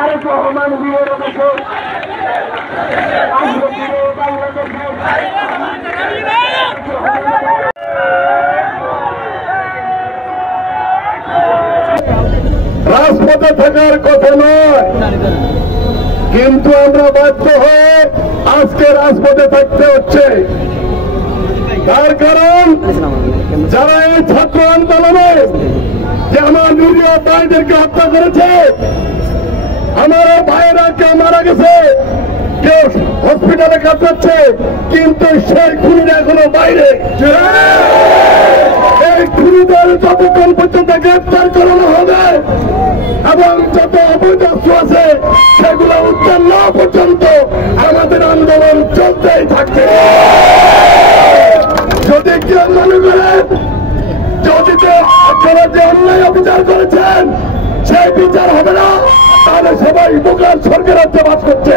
তারেক রহমান বিয়ের দেশে বাংলাদেশে রাজপথে থাকার কথা নয়, কিন্তু আমরা বাধ্য হয়ে আজকে রাজপথে থাকতে হচ্ছে। তার কারণ যারা এই ছাত্র আন্দোলনে যে আমার নিরীহ ভাইদেরকে হত্যা করেছে, আমার ভাইয়েরা কেউ মারা গেছে, কেউ হসপিটালে কাটাচ্ছে, কিন্তু সেই খুনিরা এখনো বাইরে। এই খুনিদের যতক্ষণ পর্যন্ত গ্রেফতার করানো হবে এবং যত অবৈধ অস্ত্র আছে সেগুলো উদ্ধার না পর্যন্ত আমাদের আন্দোলন চলতেই থাকবে। যদি কেউ মনে করেন যদি আপনারা যে অন্যায় অবিচার করেছেন সেই বিচার হবে না, তাহলে সবাই বোকার স্বর্গের রাজ্যে বাস করছে।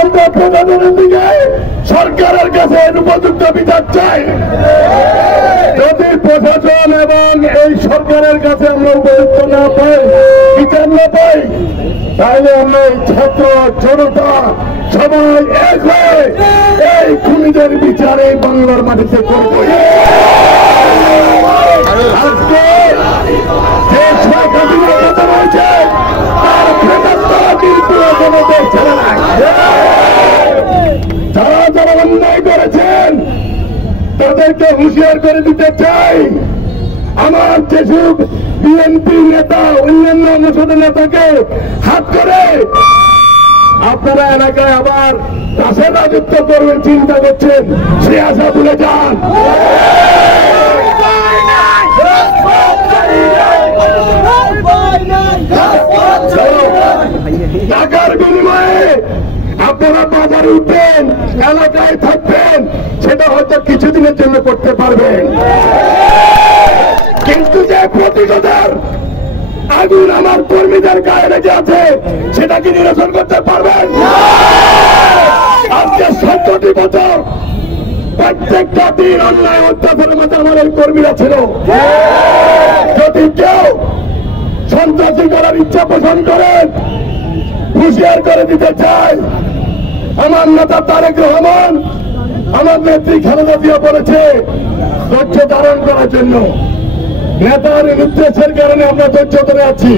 আমরা প্রশাসনের দিকে সরকারের কাছে উপযুক্ত বিচার চাই। যদি প্রশাসন এবং এই সরকারের কাছে আমরা উপযুক্ত না পাই, বিচার না পাই, তাহলে আমরা এই ছাত্র জনতা সবাই এক হয়ে এই খুনিদের বিচার এই বাংলার মাটিতে করব। আজকে যে শেখ হাসিনার কথা রয়েছে তার প্রেতাত্মা কিন্তু এখনো ছেড়ে নাই। যারা যারা অন্যায় করেছেন তাদেরকে হুঁশিয়ার করে দিতে চাই। আমার যেসব বিএনপি নেতা অন্যান্য অনুষদের নেতাকে হাত করে আপনারা এলাকায় আবার রাশের রাজত্ব করবেন চিন্তা করছেন, সে আশা ভুলে যান। টাকার বিনিময়ে আপনারা বাজারে উঠবেন, এলাকায় থাকবেন, সেটা হয়তো কিছুদিনের জন্য করতে পারবেন, কিন্তু যে প্রতিশোধের আগুন আমার কর্মীদের গায়ে লেগে আছে সেটা কি নিরসন করতে পারবেন? আজকে 17টি বছর প্রত্যেকটা দিন অন্যায় অত্যাচারের মধ্যে আমার এই কর্মীরা ছিল। যদি কেউ সন্ত্রাসী করার ইচ্ছা পোষণ করেন, হুঁশিয়ার করে দিতে চাই। আমার নেতা তারেক রহমান, আমার নেত্রী খালেদা জিয়া বলেছে ধৈর্য ধারণ করার জন্য। নেতার নির্দেশের কারণে আমরা ধৈর্য ধরে আছি,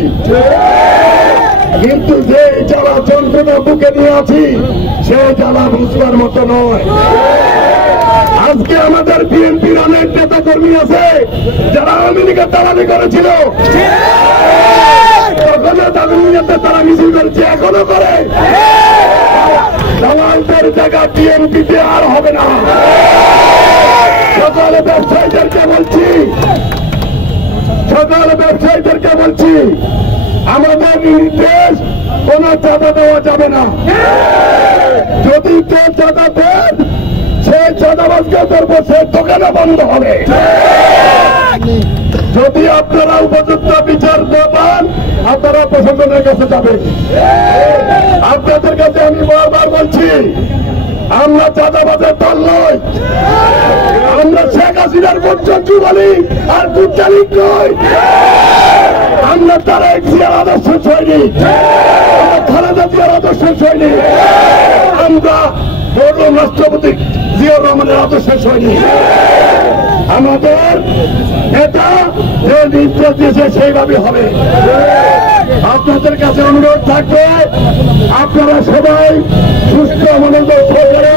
কিন্তু যে জ্বালা যন্ত্রণা বুকে নিয়ে আছি সেই জ্বালা বুঝবার মতো নয়। আজকে আমাদের বিএনপির অনেক নেতা কর্মী আছে যারা আওয়ামী লীগের দালালি করেছিল, তখনও তাদের নিয়তে তারা মিছিল করেছে, এখনো করে। দালালদের জায়গা বিএনপিতে আর হবে না। সকল ব্যবসায়ীদেরকে বলছি, সকল ব্যবসায়ীদেরকে বলছি, আমাদের নির্দেশ কোন চাঁদা দেওয়া যাবে না। যদি কেউ চাঁদা দেন সেই চাঁদাবাজকে ধরবো, সে দোকানে বন্ধ হবে। যদি আপনারা উপযুক্ত বিচার পান আপনারা প্রশাসনের কাছে যাবেন। আপনাদের কাছে আমি বারবার বলছি, আমরা চাঁদাবাজের দল নই, আমরা শেখ হাসিনার বর্ষী বলি আর দুর্চালিক নই। আমরা তারেক জিয়ার আদর্শ সৈনিক, আমরা খালেদা জিয়ার আদর্শ সৈনিক, আমরা মরহুম রাষ্ট্রপতি জিয়াউর রহমানের আদর্শ সৈনিক। আমাদের নেতা যে নির্দেশ দিয়েছে সেইভাবে হবে। আপনাদের কাছে অনুরোধ থাকবে আপনারা সবাই সুস্থ মনোযোগ সহকারে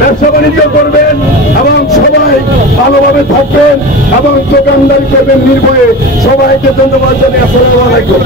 ব্যবসা বাণিজ্য করবেন এবং সবাই ভালোভাবে থাকবেন এবং দোকানদারি করবেন নির্ভয়ে। সবাইকে ধন্যবাদ জানিয়ে আসসালামু আলাইকুম।